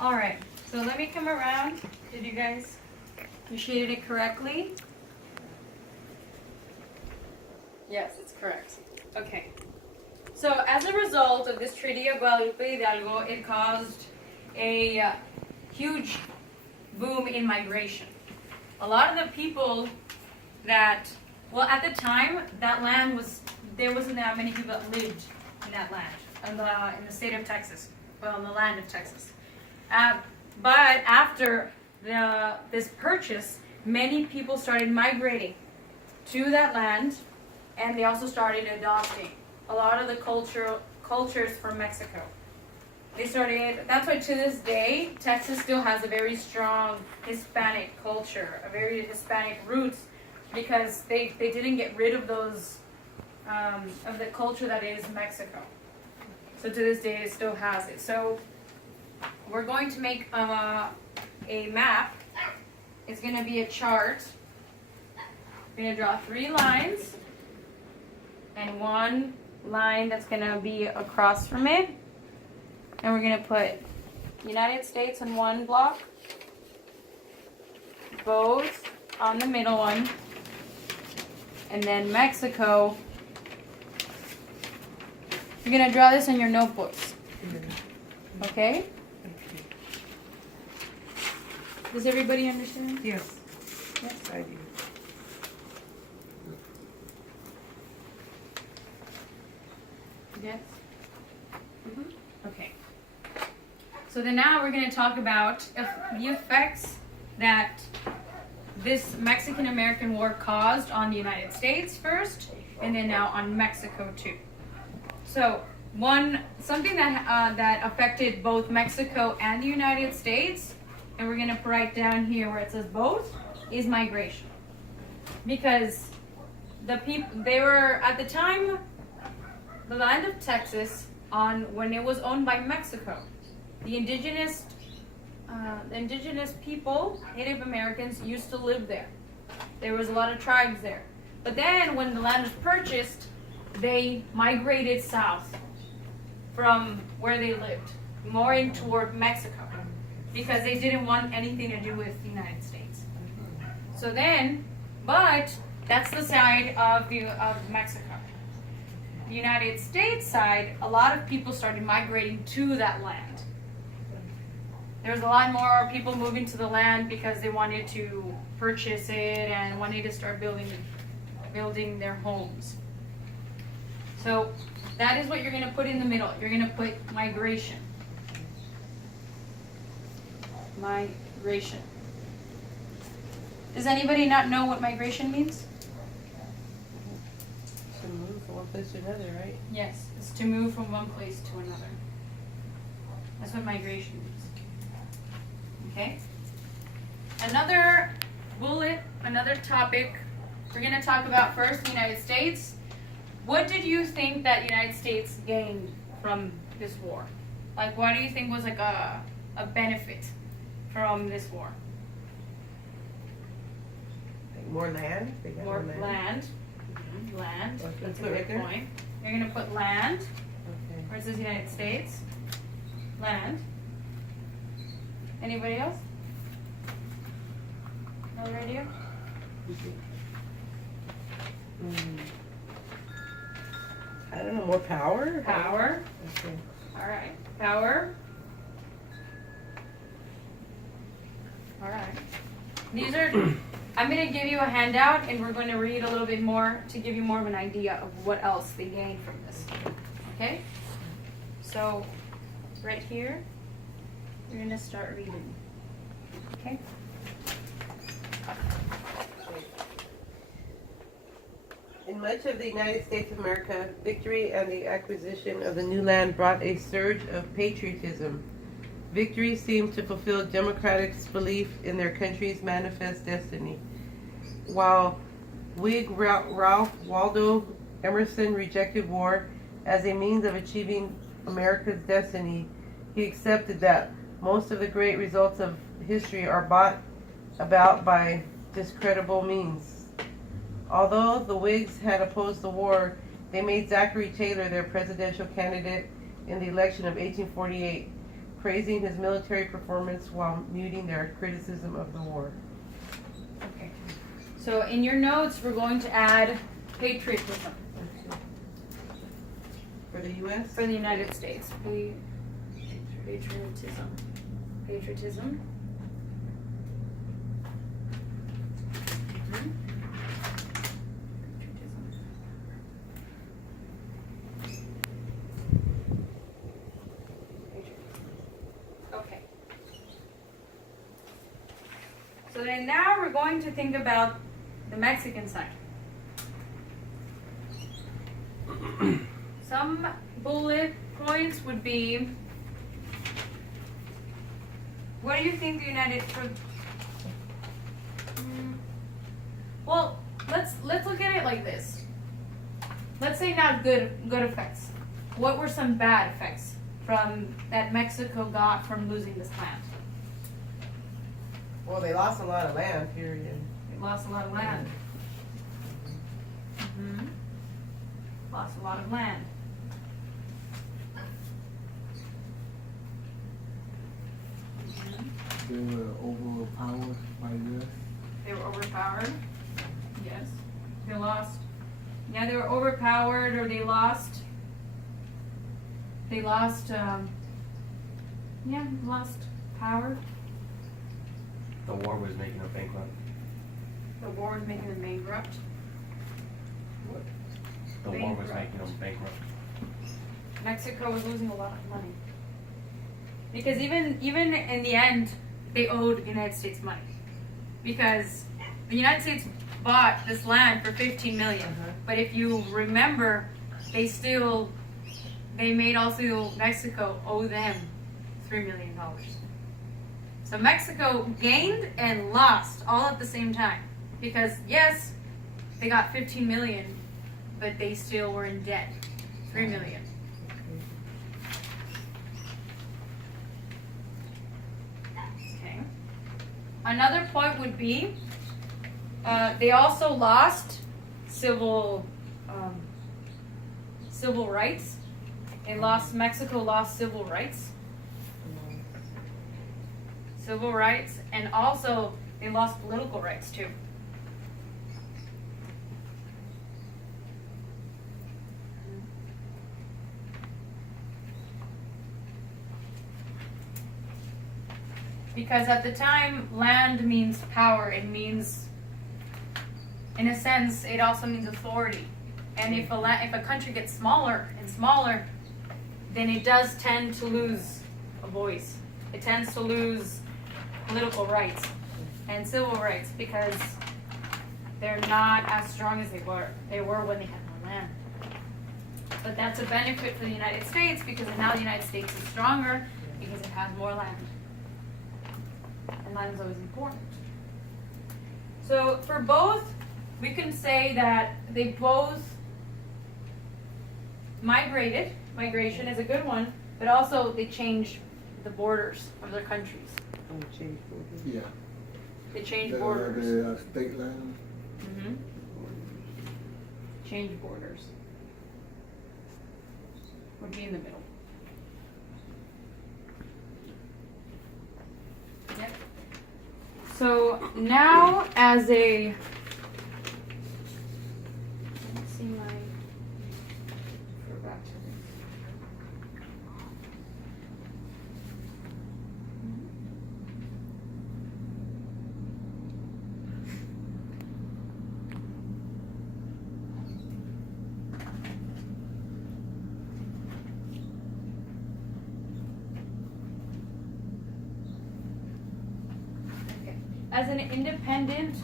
All right, so let me come around. Did you guys, you shaded it correctly? Yes, it's correct. Okay. So as a result of this Treaty of Guadalupe Hidalgo, it caused a huge boom in migration. A lot of the people that, well, at the time, that land was, there wasn't that many people that lived in that land, in the state of Texas, well, in the land of Texas. But after this purchase, many people started migrating to that land, and they also started adopting a lot of the cultures from Mexico. They started, that's why to this day, Texas still has a very strong Hispanic culture, a very Hispanic roots, because they didn't get rid of those, of the culture that is Mexico. So to this day, it still has it. So we're going to make a map. It's going to be a chart. We're going to draw 3 lines and 1 line that's going to be across from it. And we're going to put United States on one block, both on the middle one, and then Mexico. You're going to draw this in your notebooks. Okay? Does everybody understand? Yes. Yes? I do. Yes? Okay. So then now we're going to talk about the effects that this Mexican-American War caused on the United States first, and then now on Mexico too. So something that affected both Mexico and the United States, and we're going to write down here where it says both, is migration. Because the people, they were, at the time, the land of Texas, when it was owned by Mexico, the indigenous people, Native Americans, used to live there. There was a lot of tribes there. But then when the land was purchased, they migrated south from where they lived, more in toward Mexico, because they didn't want anything to do with the United States. So then, but that's the side of Mexico. The United States side, a lot of people started migrating to that land. There's a lot more people moving to the land because they wanted to purchase it and wanted to start building their homes. So that is what you're going to put in the middle. You're going to put migration. Migration. Does anybody not know what migration means? To move from one place to another, right? Yes, it's to move from one place to another. That's what migration means. Okay? Another bullet, another topic, we're going to talk about first the United States. What did you think that the United States gained from this war? Like, what do you think was like a benefit from this war? Like more land? They got More land. Land. Okay, That's a put it good there? point. You're going to put land, Okay. where it says United States. Land. Anybody else? Another idea? I don't know, more power? Power. Okay. All right. Power. All right. These are, I'm going to give you a handout and we're going to read a little bit more to give you more of an idea of what else they gained from this. Okay? So, right here, you're going to start reading. Okay? In much of the United States of America, victory and the acquisition of the new land brought a surge of patriotism. Victory seemed to fulfill democrats' belief in their country's manifest destiny. While Whig Ralph Waldo Emerson rejected war as a means of achieving America's destiny, he accepted that most of the great results of history are brought about by discreditable means. Although the Whigs had opposed the war, they made Zachary Taylor their presidential candidate in the election of 1848. praising his military performance while muting their criticism of the war. Okay. So in your notes, we're going to add patriotism For the U.S.? for the United States. Patriotism. Patriotism. Mhm. Okay. So then now we're going to think about the Mexican side. Some bullet points would be, what do you think the United Well, let's look at it like this. Let's say not good effects. What were some bad effects from that Mexico got from losing this land? Well, they lost a lot of land, period. They lost a lot of land. Lost a lot of land. They were overpowered by US. They were overpowered. Yes. They lost. Yeah, they were overpowered, or they lost. They lost. Lost power. The war was making them bankrupt. The war was making them bankrupt. The war was Bankrupt. making them bankrupt. Mexico was losing a lot of money. Because even in the end, they owed the United States money. Because the United States bought this land for $15 million. But if you remember, they made also Mexico owe them $3 million. So Mexico gained and lost all at the same time. Because yes, they got $15 million, but they still were in debt. $3 million. Okay. Another point would be, they also lost civil rights. Mexico lost civil rights. Civil rights, and also they lost political rights too. Because at the time, land means power. It means, in a sense, it also means authority. And if a country gets smaller and smaller, then it does tend to lose a voice. It tends to lose political rights and civil rights because they're not as strong as they were. They were when they had more land. But that's a benefit for the United States because now the United States is stronger because it has more land. And land is always important. So for both, we can say that they both migrated. Migration is a good one, but also they changed the borders of their countries. Yeah. They changed borders. The state land. Mm-hmm. Change borders. Would be in the middle. Yep. So now as a, let's see my, go back to this. As an independent,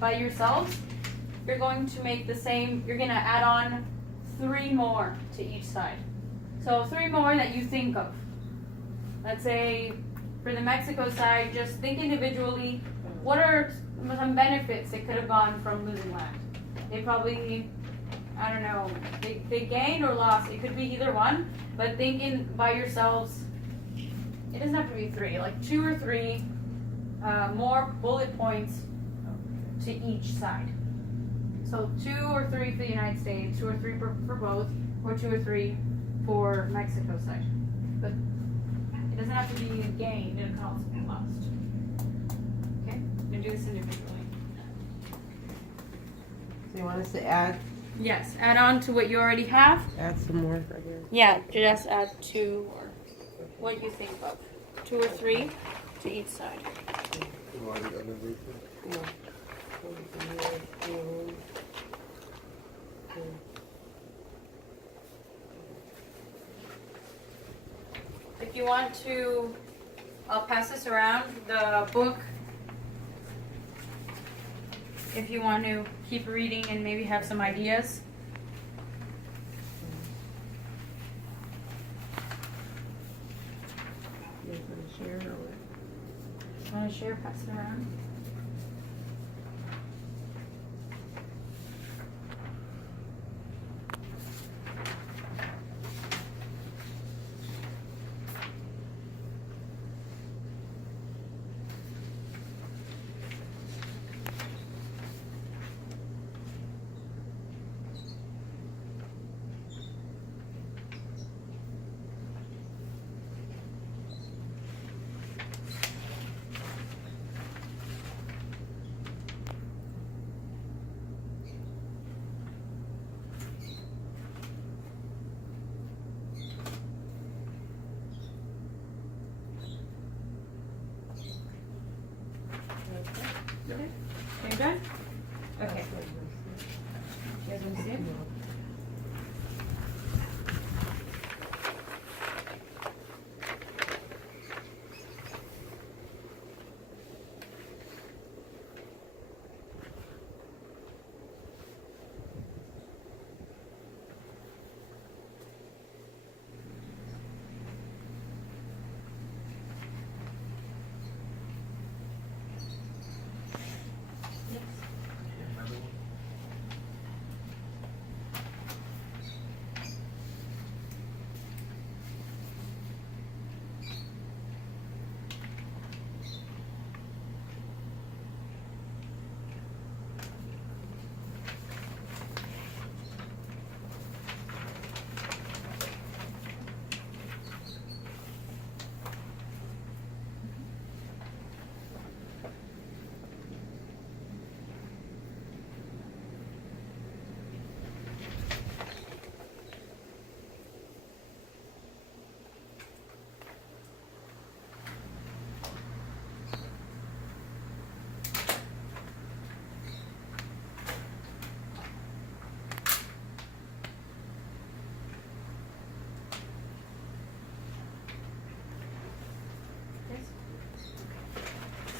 by yourselves, you're going to make the same, you're going to add on 3 more to each side. So 3 more that you think of. Let's say for the Mexico side, just think individually, what are some benefits that could have gone from losing land? They probably, I don't know, they gained or lost. It could be either one, but thinking by yourselves, it doesn't have to be 3, like 2 or 3 more bullet points to each side. So 2 or 3 for the United States, 2 or 3 for both, or 2 or 3 for Mexico side. But have to be gained, it can also be lost. Okay, I'm gonna do this individually. So you want us to add Yes, add on to what you already have. some more right here? Yeah, just add 2 or what you think of. 2 or 3 to each side. You want it underneath it? No. If you want to, I'll pass this around, the book. If you want to keep reading and maybe have some ideas. You guys want to share or what? Want to share, pass it around. Okay, you done? Okay. You guys want to see it?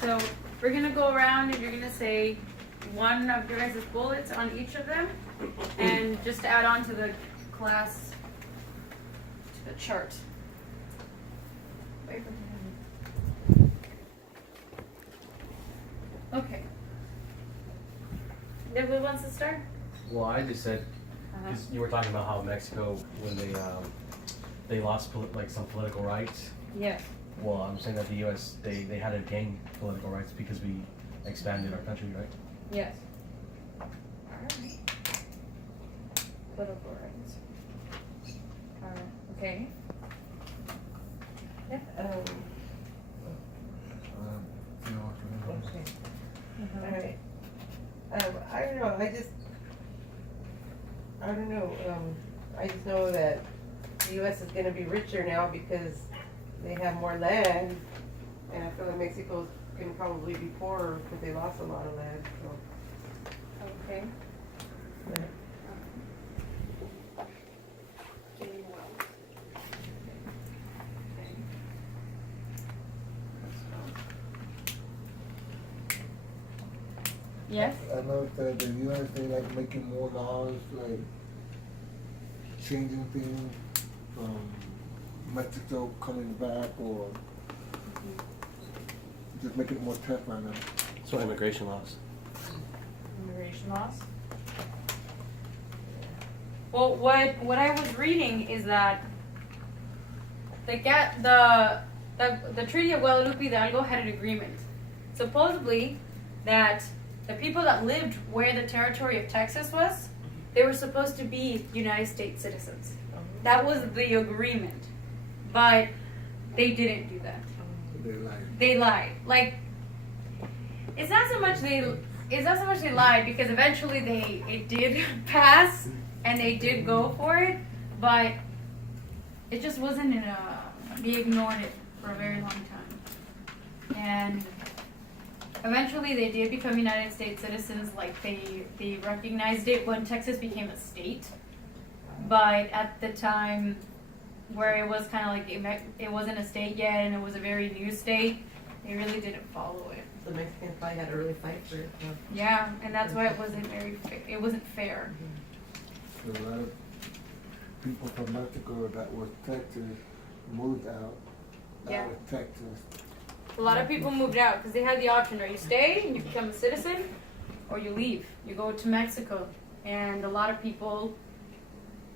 So we're gonna go around and you're gonna say one of your guys' bullets on each of them, and just to add on to the class, to the chart. Wait for him. Okay. Who wants to start? Well, I just said, 'cause you were talking about how Mexico, when they lost like some political rights. Yes. Well, I'm saying that the U.S. they had to gain political rights because we expanded our country, right? Yes. Alright. Political rights. Okay. Um, You know, okay. All right. I don't know. I don't know. I just know that the U.S. is going to be richer now because they have more land, and I feel like Mexico's going to probably be poorer because they lost a lot of land. So, Okay. but, Yes. I know that the U.S. they like making more laws, like changing things from Mexico coming back, or just making it more tough right now. So immigration laws. Immigration laws. Well, what I was reading is that the Treaty of Guadalupe Hidalgo had an agreement, supposedly, that the people that lived where the territory of Texas was, they were supposed to be United States citizens. That was the agreement. But they didn't do that. They like. They lied. Like, it's not so much they lied, because eventually it did pass and they did go for it, but it just wasn't they ignored it for a very long time. And eventually they did become United States citizens. Like, they recognized it when Texas became a state, but at the time where it was kind of like it wasn't a state yet and it was a very new state, they really didn't follow it. The Mexicans probably had to really fight for it. Yeah, and that's why it wasn't fair. So a lot of people from Mexico that was Texas moved out. Yeah. Out of Texas. A lot of people moved out because they had the option: or you stay and you become a citizen, or you leave. You go to Mexico, and a lot of people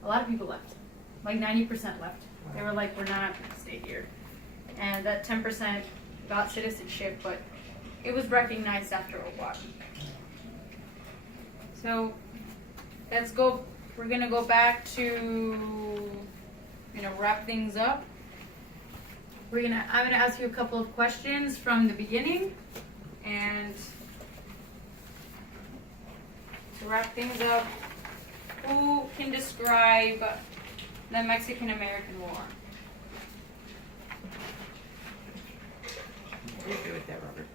left. Like 90% left. They were like, we're not going to stay here. And that 10% got citizenship, but it was recognized after a while. So let's go. We're going to go back to, wrap things up. I'm going to ask you a couple of questions from the beginning. And to wrap things up, who can describe the Mexican-American War? I agree with that, Robert.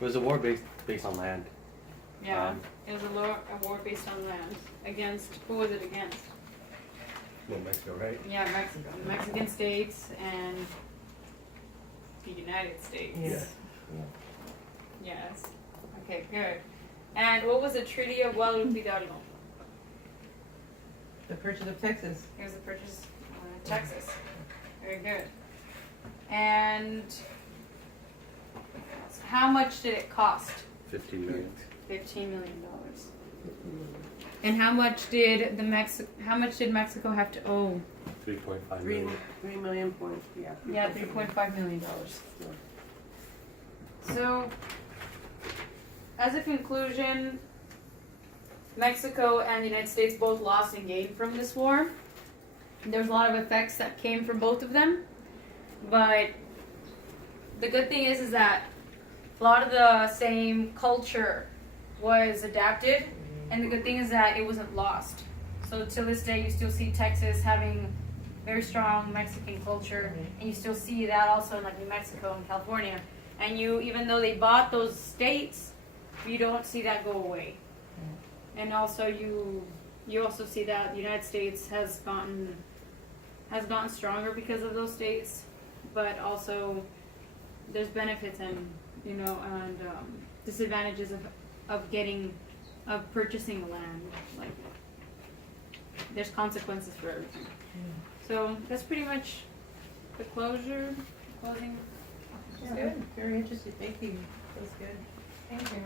It was a war based on land. Yeah, it was a war based on land. Against, who was it against? Well, Mexico, right? Yeah, Mexico. The Mexican states and the United States. Yes. Yes. Okay, good. And what was the Treaty of Guadalupe Hidalgo? The purchase of Texas. It was the purchase of Texas. Very good. And how much did it cost? 15 million. $15 million. And how much did Mexico have to owe? 3.5 3 million. 3 million points. Yeah. Yeah, $3.5 million. So, as a conclusion, Mexico and the United States both lost and gained from this war. There's a lot of effects that came from both of them, but the good thing is that a lot of the same culture was adapted, and the good thing is that it wasn't lost. So to this day, you still see Texas having very strong Mexican culture, and you still see that also in like New Mexico and California. And even though they bought those states, you don't see that go away. And also you also see that the United States has gotten stronger because of those states, but also there's benefits and disadvantages of purchasing land. Like, there's consequences for everything. So that's pretty much the closing. Yeah, good. Very interesting. Thank you. That was good. Thank you.